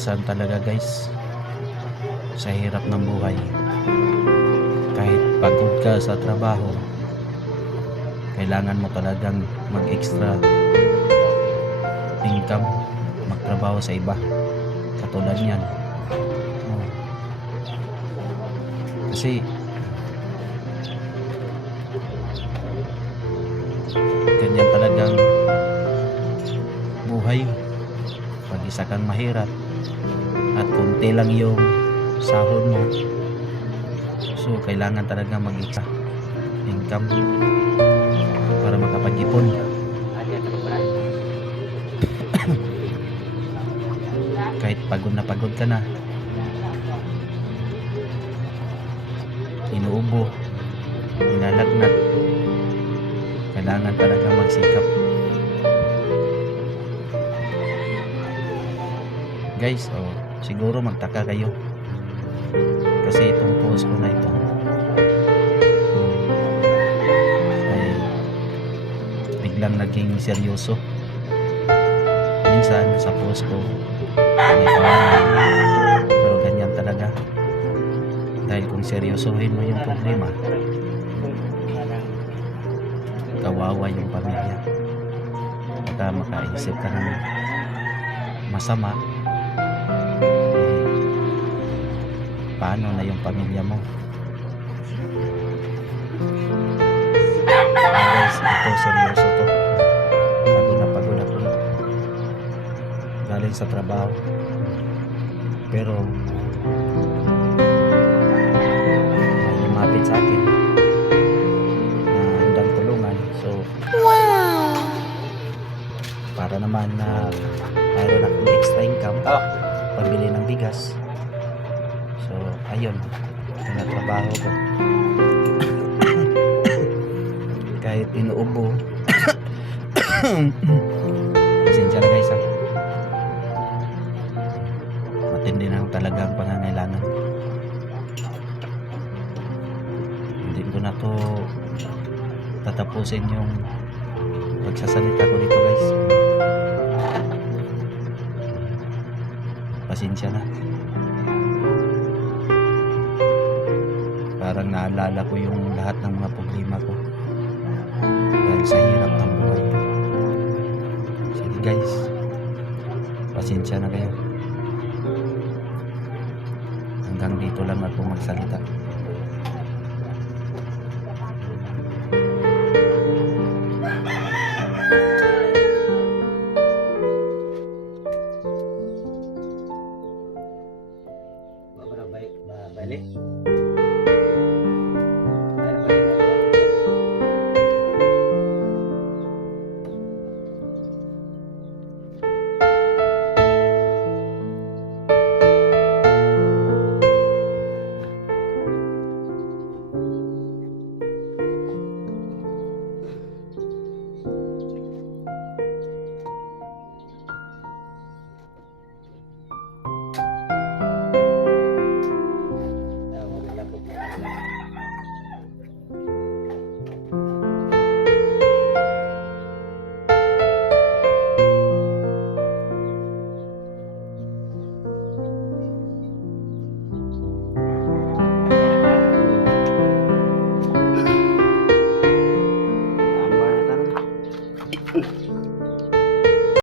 minsan talaga guys, sa hirap ng buhay, kahit pagod ka sa trabaho, kailangan mo talagang mag-extra income, magtrabaho sa iba katulad niyan. Kasi ganyan talagang buhay pag isa kang mahirap at kunti lang yung sahod mo, so kailangan talaga mag-extra income para makapag-ipon. Kahit pagod ka na, inuubo, inalagnat, kailangan talaga magsikap. Guys, siguro magtaka kayo kasi itong post ko na ito ay biglang naging seryoso. Minsan sa post ko may tawanan, pero ganyan talaga, dahil kung seryosohin mo yung problema, kawawa yung pamilya. Baka makaisip ka ng masama, paano na yung pamilya mo? Guys, ito seryoso to. Pagod na ako galing sa trabaho, pero may lumapit sa akin na handang tulungan. So para naman na mayroon akong extra income, pambili ng bigas. So ayun, trabaho ko kahit inuubo. Pasensya na guys, matindi na talaga ang pangangailangan. Hindi ko na to tatapusin yung pagsasalita ko dito guys, pasensya na. Parang naalala ko yung lahat ng mga problema ko dahil sa hirap ng buhay. Sige guys, pasensya na kayo. Hanggang dito lang ako magsalita.